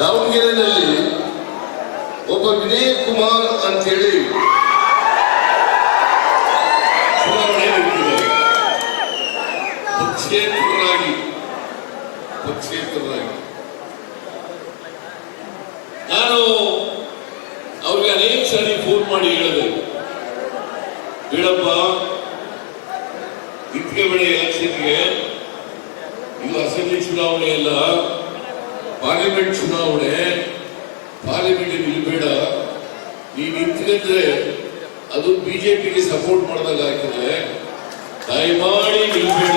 ದಾವಣಗೆರೆಯಲ್ಲಿ ಒಬ್ಬ ವಿನಯ್ ಕುಮಾರ್ ಅಂತೇಳಿ ಚುನಾವಣೆ ನಡೆದಿದ್ದಾರೆ. ಪಕ್ಷೇತರರಾಗಿ ನಾನು ಅವ್ರಿಗೆ ಅನೇಕ ಸಾರಿ ಫೋನ್ ಮಾಡಿ ಹೇಳಿದೆ, ಬೇಡಪ್ಪ ನಿಂತ್ಕೋಬೇಡ ಎಲೆಕ್ಷನ್ಗೆ, ಇದು ಅಸೆಂಬ್ಲಿ ಚುನಾವಣೆ ಅಲ್ಲ, ಪಾರ್ಲಿಮೆಂಟ್ ಚುನಾವಣೆ, ಪಾರ್ಲಿಮೆಂಟ್ ನಿಲ್ಬೇಡ, ನೀನು ನಿಂತ್ಕೊಂಡ್ರೆ ಅದು ಬಿಜೆಪಿಗೆ ಸಪೋರ್ಟ್ ಮಾಡಿದಾಗ ಆಗ್ತದೆ, ದಯಮಾಡಿ ನಿಲ್ಬೇಡ,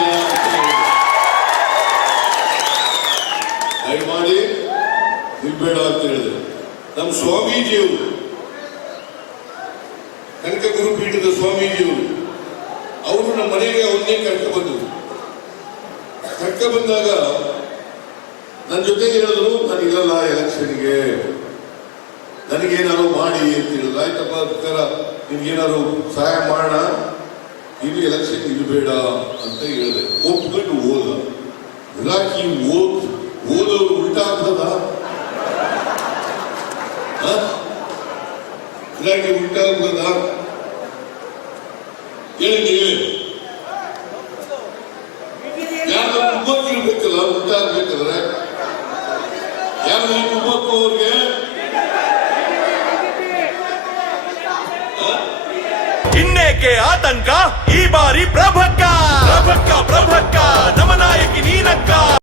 ದಯಮಾಡಿ ನಿಲ್ಬೇಡ ಅಂತ ಹೇಳಿದ್ರು. ನಮ್ಮ ಸ್ವಾಮೀಜಿಯವರು, ಕನಕ ಗುರುಪೀಠದ ಸ್ವಾಮೀಜಿಯವರು, ಅವರು ನಮ್ಮ ಮನೆಗೆ ಅವನ್ನೇ ಕರ್ಕ ಬಂದಾಗ ನನ್ನ ಜೊತೆಗೆ ಹೇಳಿದ್ರು, ನಾನಿರಲ್ಲ ಎಲೆಕ್ಷನ್ಗೆ, ನನಗೇನಾದ್ರು ಮಾಡಿ ಅಂತ ಹೇಳಿದ್ರು. ಆಯ್ತಪ್ಪ, ಅದಕ್ಕಾರ ನಿನ್ಗೇನಾದ್ರು ಸಹಾಯ ಮಾಡೋಣ, ಇದು ಎಲೆಕ್ಷನ್ ಇರಬೇಡ ಅಂತ ಹೇಳಿದೆ. ಒಪ್ಕೊಂಡು ಹೋದ. ಇಲಾಖೆ ಓದೋರು ಉಲ್ಟಾ ಆಗ್ತದ, ಇಲಾಖೆ ಉಲ್ಟಾ ಆಗ್ತದ ಹೇಳಿ. ಯಾರು ಕುಮ್ಮಕ್ಕು ಇರ್ಬೇಕಲ್ಲ, ಉಲ್ಟಾ ಆಗ್ಬೇಕಾದ್ರೆ ಯಾರು ಕುಮ್ಮಕ್ಕು ಅವ್ರಿಗೆ ಇನ್ನೇಕೆ ಆತಂಕ, ಈ ಬಾರಿ ಪ್ರಭಕ್ಕ ಪ್ರಭಕ್ಕ ಪ್ರಭಕ್ಕ, ನಮ್ಮ ನಾಯಕಿ ನೀನಕ್ಕ.